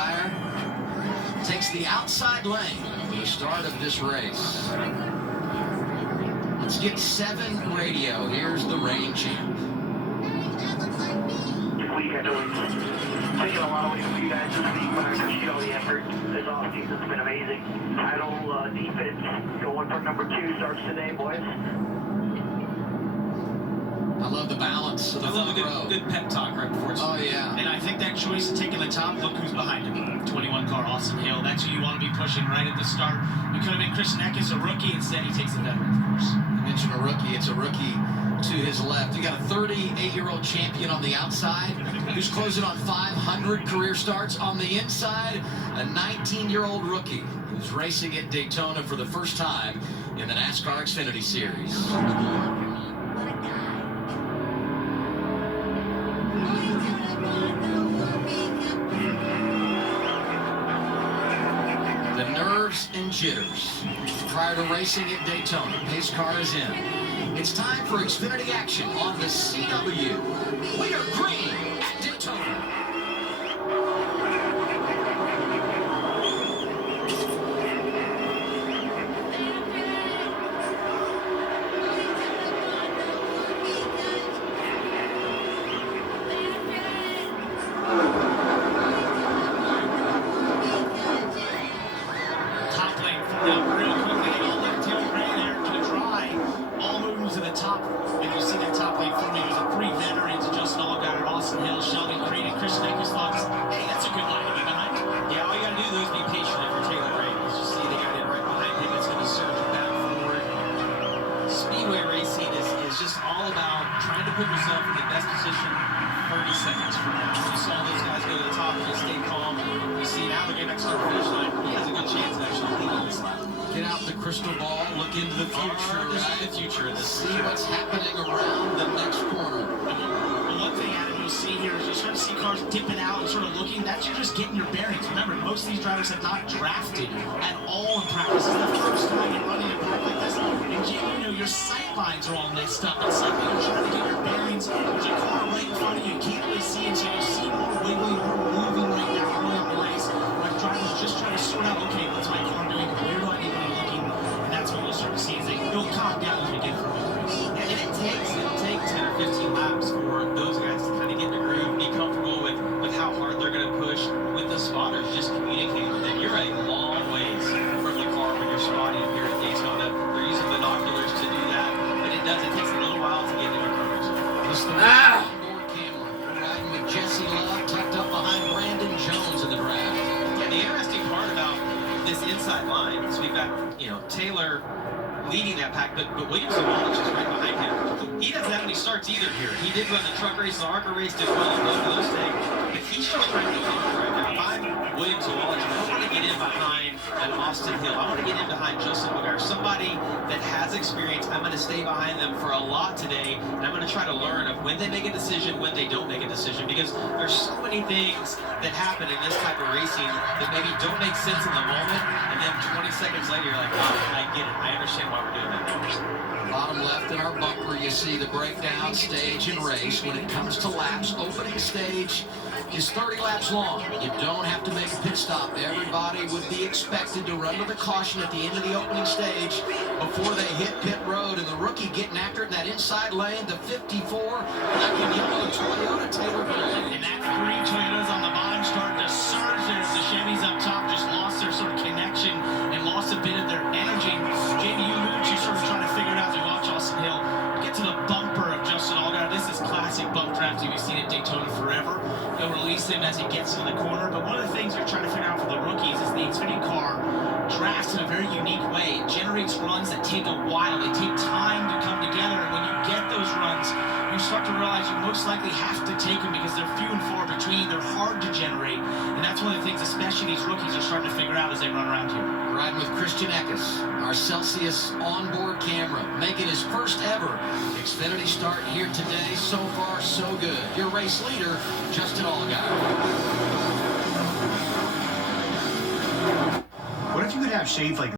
Allgaier takes the outside lane for the start of this race. Let's get 7 radio. Here's the reigning champ. We got taking a lot away from you guys this week, but I appreciate all the effort. This offseason's been amazing. Title defense going for number 2 starts today, boys. I love the balance of the front row. I love a good pep talk right before it's yeah. And I think that choice of taking the top, look who's behind him. 21 car Austin Hill. That's who you want to be pushing right at the start. You could have been Christian Eckes, a rookie. Instead, he takes the veteran, of course. You mentioned a rookie. It's a rookie to his left. You got a 38-year-old champion on the outside who's closing on 500 career starts. On the inside, a 19-year-old rookie who's racing at Daytona for the first time in the NASCAR Xfinity Series. The nerves and jitters prior to racing at Daytona. Pace car is in. It's time for Xfinity action on the CW. We are green at Daytona. Trying to put yourself in the best position 30 seconds from now. You saw those guys go to the top, they stay calm. You see now they're getting next to the finish line. He has a good chance of actually leading this lap. Get out the crystal ball, look into the future, right? The future of this. See what's happening around the next corner. One thing, Adam, you'll see here is you start to see cars dipping out and sort of looking. That's you just getting your bearings. Remember, most of these drivers have not drafted at all in practice. This is the first time you're running a pack like this. And Jim, you know, your sight lines are all messed up. It's like you're trying to get your bearings. There's a car right in front of you. You can't really see it, so you see more wiggling, more moving right now early in the race. Like drivers just trying to sort out, okay, what's my car doing? Where do I need to be looking? And that's what you'll start to see as they'll calm down as we get further in the race. And it'll take 10 or 15 laps for those guys to kind of get in the groove, be comfortable with how hard they're going to push with the spotters, just communicate with them. You're a long ways from the car when you're spotting here at Daytona. They're using binoculars to do that, but it takes a little while to get into coverage. Just the onboard camera. We're riding with Jesse Love tucked up behind Brandon Jones in the draft. Yeah, the interesting part about this inside line is we've got, Taylor leading that pack, but Williams and Wallace is right behind him. He doesn't have any starts either here. He did run the truck race, the ARCA race, did well in both of those things, but he's just trying to go right now. If I'm Williams and Wallace, I want to get in behind an Austin Hill. I want to get in behind Justin McGuire, somebody that has experience. I'm going to stay behind them for a lot today, and I'm going to try to learn of when they make a decision, when they don't make a decision, because there's so many things that happen in this type of racing that maybe don't make sense in the moment, and then 20 seconds later, you're like, oh, I get it. I understand why we're doing that now. Bottom left in our bumper, you see the breakdown stage and race. When it comes to laps, opening stage is 30 laps long. You don't have to make a pit stop. Everybody would be expected to run with a caution at the end of the opening stage before they hit pit road. And the rookie getting after it in that inside lane, the 54, black and yellow Toyota Taylor Gray. And that 3 Toyotas on the bottom starting to surge there as the Chevys up top just lost their sort of connection and lost a bit of their energy. Jamie, you sort of trying to figure it out as you watch Austin Hill. Get to the bumper of Justin Allgaier. This is classic bump drafting. We've seen at Daytona forever. They'll release him as he gets to the corner. But one of the things you're trying to figure out for the rookies is the Xfinity car drafts in a very unique way. It generates runs that take a while. They take time to come together. And when you get those runs, you start to realize you most likely have to take them because they're few and far between. They're hard to generate. And that's one of the things, especially these rookies, are starting to figure out as they run around here. Riding with Christian Eckes, our Celsius onboard camera, making his first ever Xfinity start here today. So far, so good. Your race leader, Justin Allgaier. What if you could have shades like